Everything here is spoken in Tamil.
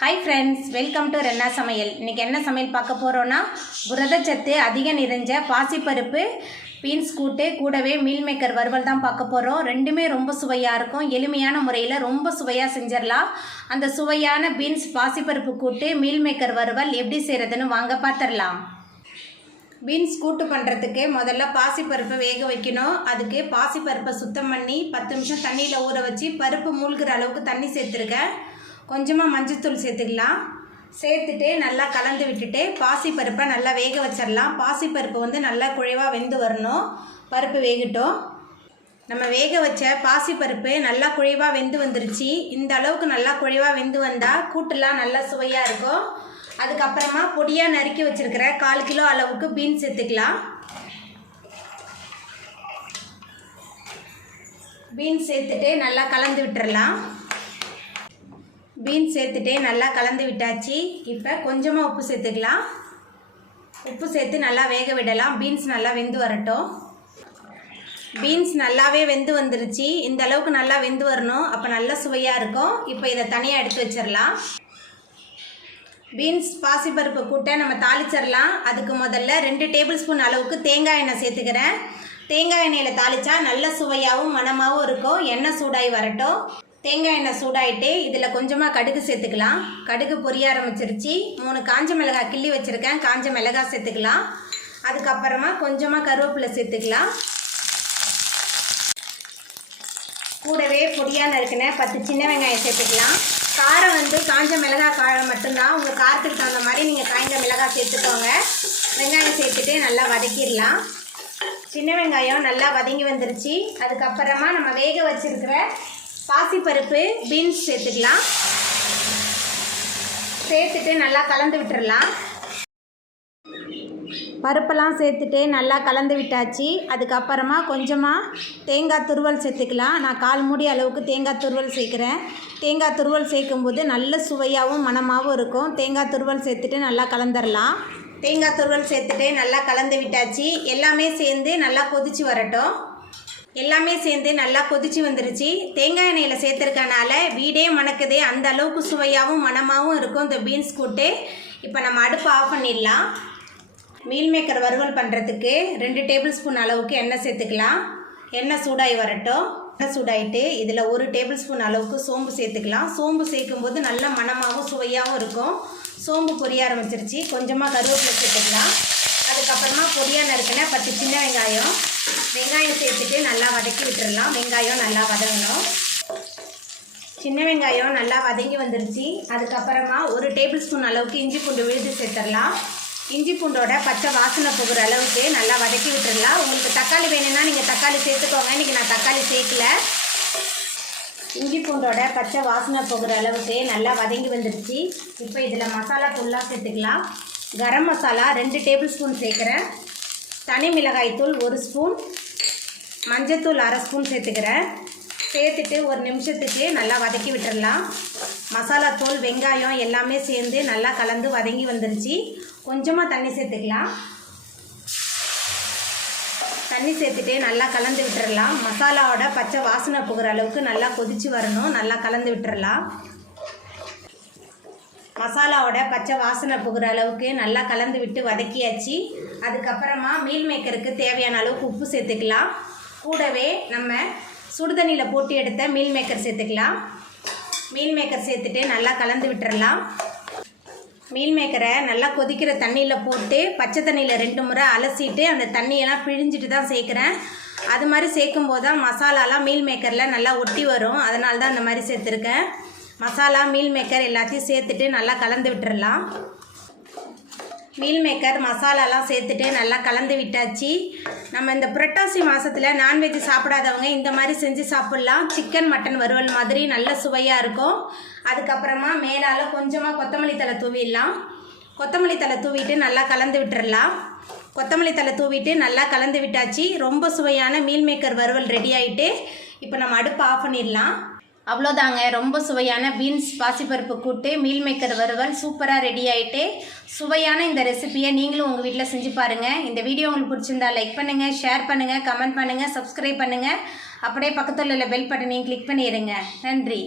Hi friends, welcome to Renna சமையல். இன்றைக்கி என்ன சமையல் பார்க்க போகிறோன்னா, புரதச்சத்து அதிகம் நிறைஞ்ச பாசிப்பருப்பு பீன்ஸ் கூட்டு கூடவே மீல் மேக்கர் வறுவல் தான் பார்க்க போகிறோம். ரெண்டுமே ரொம்ப சுவையாக இருக்கும். எளிமையான முறையில் ரொம்ப சுவையாக செஞ்சிடலாம். அந்த சுவையான பீன்ஸ் பாசிப்பருப்பு கூட்டு மீல் மேக்கர் வறுவல் எப்படி செய்கிறதுன்னு வாங்க பார்த்துடலாம். பீன்ஸ் கூட்டு பண்ணுறதுக்கு முதல்ல பாசிப்பருப்பை வேக வைக்கணும். அதுக்கு பாசிப்பருப்பை சுத்தம் பண்ணி 10 நிமிஷம் தண்ணியில் ஊற வச்சு பருப்பு மூழ்கிற அளவுக்கு தண்ணி சேர்த்துருக்கேன். கொஞ்சமாக மஞ்சள்தூள் சேர்த்துக்கலாம். சேர்த்துட்டு நல்லா கலந்து விட்டுட்டு பாசிப்பருப்பை நல்லா வேக வச்சிடலாம். பாசிப்பருப்பு நல்லா குழைவாக வெந்து வரணும். பருப்பு வேகட்டும். நம்ம வேக வச்ச பாசிப்பருப்பு நல்லா குழைவாக வெந்து வந்துருச்சு. இந்த அளவுக்கு நல்லா குழைவாக வெந்து வந்தால் கூட்டெல்லாம் நல்லா சுவையாக இருக்கும். அதுக்கப்புறமா பொடியாக நறுக்கி வச்சுருக்கிற 1/4 கிலோ அளவுக்கு பீன்ஸ் சேர்த்துக்கலாம். பீன்ஸ் சேர்த்துட்டு நல்லா கலந்து விட்டுறலாம். பீன்ஸ் சேர்த்துட்டு நல்லா கலந்து விட்டாச்சு. இப்போ கொஞ்சமாக உப்பு சேர்த்துக்கலாம். உப்பு சேர்த்து நல்லா வேக விடலாம். பீன்ஸ் நல்லா வெந்து வரட்டும். பீன்ஸ் நல்லாவே வெந்து வந்துருச்சு. இந்த அளவுக்கு நல்லா வெந்து வரணும். அப்போ நல்லா சுவையாக இருக்கும். இப்போ இதை தனியாக எடுத்து வச்சிடலாம். பீன்ஸ் பாசிப்பருப்பு கூட்டை நம்ம தாளிச்சிடலாம். அதுக்கு முதல்ல 2 டேபிள் ஸ்பூன் அளவுக்கு தேங்காய் எண்ணெய் சேர்த்துக்கிறேன். தேங்காய் எண்ணெயில் தாளித்தா நல்ல சுவையாகவும் மணமாகவும் இருக்கும். எண்ணெய் சூடாகி வரட்டும். தேங்காய் எண்ணெய் சூடாயிட்டு இதில் கொஞ்சமாக கடுகு சேர்த்துக்கலாம். கடுகு பொரிய ஆரம்பிச்சிருச்சு. 3 காஞ்ச மிளகாய் கிள்ளி வச்சுருக்கேன். காஞ்ச மிளகாய் சேர்த்துக்கலாம். அதுக்கப்புறமா கொஞ்சமாக கருவேப்பிலை சேர்த்துக்கலாம். கூடவே பொடியாக நறுக்கின 10 சின்ன வெங்காயம் சேர்த்துக்கலாம். காரம் காஞ்ச மிளகாய் காரம் மட்டும்தான். உங்கள் காரத்துக்கு தகுந்த மாதிரி நீங்கள் காய்ந்த மிளகாய் சேர்த்துக்கோங்க. வெங்காயம் சேர்த்துட்டு நல்லா வதக்கிடலாம். சின்ன வெங்காயம் நல்லா வதங்கி வந்துருச்சு. அதுக்கப்புறமா நம்ம வேக வச்சுருக்கிற பாசிப்பருப்பு பீன்ஸ் சேர்த்துக்கலாம். சேர்த்துட்டு நல்லா கலந்து விட்டுறலாம். பருப்பெல்லாம் சேர்த்துட்டு நல்லா கலந்து விட்டாச்சு. அதுக்கப்புறமா கொஞ்சமாக தேங்காய் துருவல் சேர்த்துக்கலாம். நான் 1/4 மூடி அளவுக்கு தேங்காய் துருவல் சேர்க்குறேன். தேங்காய் துருவல் சேர்க்கும்போது நல்ல சுவையாகவும் மணமாகவும் இருக்கும். தேங்காய் துருவல் சேர்த்துட்டு நல்லா கலந்துடலாம். தேங்காய் துருவல் சேர்த்துட்டு நல்லா கலந்து விட்டாச்சு. எல்லாமே சேர்ந்து நல்லா கொதித்து வரட்டும். எல்லாமே சேர்ந்து நல்லா கொதிச்சு வந்துருச்சு. தேங்காய் எண்ணெயில் சேர்த்துருக்கனால வீடே மணக்குது. அந்த அளவுக்கு சுவையாகவும் மணமாகவும் இருக்கும் இந்த பீன்ஸ் கூட்டு. இப்போ நம்ம அடுப்பு ஆஃப் பண்ணிடலாம். மீல் மேக்கர் வறுவல் பண்ணுறதுக்கு 2 டேபிள் ஸ்பூன் அளவுக்கு எண்ணெய் சேர்த்துக்கலாம். எண்ணெய் சூடாகி வரட்டும். எண்ணெய் சூடாகிட்டு இதில் 1 டேபிள் ஸ்பூன் அளவுக்கு சோம்பு சேர்த்துக்கலாம். சோம்பு சேர்க்கும்போது நல்ல மணமாகவும் சுவையாகவும் இருக்கும். சோம்பு பொரிய ஆரம்பிச்சிருச்சு. கொஞ்சமாக கருவேப்பிலை சேர்த்துக்கலாம். அதுக்கப்புறமா பொடியாக நறுக்கின 10 சின்ன வெங்காயம் சேர்த்துட்டு நல்லா வதக்கி விட்டுறலாம். வெங்காயம் நல்லா வதங்கணும். சின்ன வெங்காயம் நல்லா வதங்கி வந்துருச்சு. அதுக்கப்புறமா 1 டேபிள் ஸ்பூன் அளவுக்கு இஞ்சி பூண்டு விழுது சேர்த்துடலாம். இஞ்சி பூண்டோட பச்சை வாசனை போகிற அளவுக்கு நல்லா வதக்கி விட்டுறலாம். உங்களுக்கு தக்காளி வேணும்னா நீங்கள் தக்காளி சேர்த்துக்கோங்க. இன்றைக்கி நான் தக்காளி சேர்க்கல. இஞ்சி பூண்டோட பச்சை வாசனை போகிற அளவுக்கு நல்லா வதங்கி வந்துருச்சு. இப்போ இதில் மசாலா தூள்லாம் சேர்த்துக்கலாம். கரம் மசாலா 2 டேபிள் ஸ்பூன் சேர்க்குறேன். தனி மிளகாய்த்தூள் 1 ஸ்பூன், மஞ்சத்தூள் 1/2 ஸ்பூன் சேர்த்துக்கிறேன். சேர்த்துட்டு 1 நிமிஷத்துக்கு நல்லா வதக்கி விட்டுடலாம். மசாலா தூள் வெங்காயம் எல்லாமே சேர்ந்து நல்லா கலந்து வதங்கி வந்துருச்சு. கொஞ்சமாக தண்ணி சேர்த்துக்கலாம். தண்ணி சேர்த்துட்டு நல்லா கலந்து விட்டுறலாம். மசாலாவோட பச்சை வாசனை போகிற அளவுக்கு நல்லா கொதித்து வரணும். நல்லா கலந்து விட்டுறலாம். மசாலாவோட பச்சை வாசனை போகிற அளவுக்கு நல்லா கலந்து விட்டு வதக்கியாச்சு. அதுக்கப்புறமா மீல் மேக்கருக்கு தேவையான அளவுக்கு உப்பு சேர்த்துக்கலாம். கூடவே நம்ம சுடுதண்ணியில் போட்டு எடுத்த மீல் மேக்கர் சேர்த்துக்கலாம். மீல் மேக்கர் சேர்த்துட்டு நல்லா கலந்து விட்டுறலாம். மீல் மேக்கரை நல்லா கொதிக்கிற தண்ணியில் போட்டு பச்சை தண்ணியில் 2 முறை அலசிட்டு அந்த தண்ணியெல்லாம் பிழிஞ்சிட்டு தான் சேர்க்குறேன். அது மாதிரி சேர்க்கும்போது தான் மசாலாலாம் மீல் மேக்கரில் நல்லா ஒட்டி வரும். அதனால தான் அந்த மாதிரி சேர்த்துருக்கேன். மசாலா மீல் மேக்கர் எல்லாத்தையும் சேர்த்துட்டு நல்லா கலந்து விட்டுறலாம். மீல் மேக்கர் மசாலாலாம் சேர்த்துட்டு நல்லா கலந்து விட்டாச்சு. நம்ம இந்த புரட்டாசி மாதத்தில் நான்வெஜ் சாப்பிடாதவங்க இந்த மாதிரி செஞ்சு சாப்பிட்லாம். சிக்கன் மட்டன் வறுவல் மாதிரி நல்ல சுவையாக இருக்கும். அதுக்கப்புறமா மேலால் கொஞ்சமாக கொத்தமல்லி தழை தூவிடலாம். கொத்தமல்லி தழை தூவிட்டு நல்லா கலந்து விட்டுறலாம். கொத்தமல்லி தழை தூவிட்டு நல்லா கலந்து விட்டாச்சு. ரொம்ப சுவையான மீல் மேக்கர் வறுவல் ரெடி ஆகிட்டு இப்போ நம்ம அடுப்பு ஆஃப் பண்ணிடலாம். அவ்வளோதாங்க, ரொம்ப சுவையான பீன்ஸ் பாசிப்பருப்பு கூட்டு மீல் மேக்கர் வறுவல் சூப்பராக ரெடி ஆகிட்டு. சுவையான இந்த ரெசிபியை நீங்களும் உங்கள் வீட்டில் செஞ்சு பாருங்கள். இந்த வீடியோ உங்களுக்கு பிடிச்சிருந்தா லைக் பண்ணுங்கள், ஷேர் பண்ணுங்கள், கமெண்ட் பண்ணுங்கள், சப்ஸ்கிரைப் பண்ணுங்கள். அப்படியே பக்கத்தில் உள்ள பெல் பட்டனையும் கிளிக் பண்ணிடுங்க. நன்றி.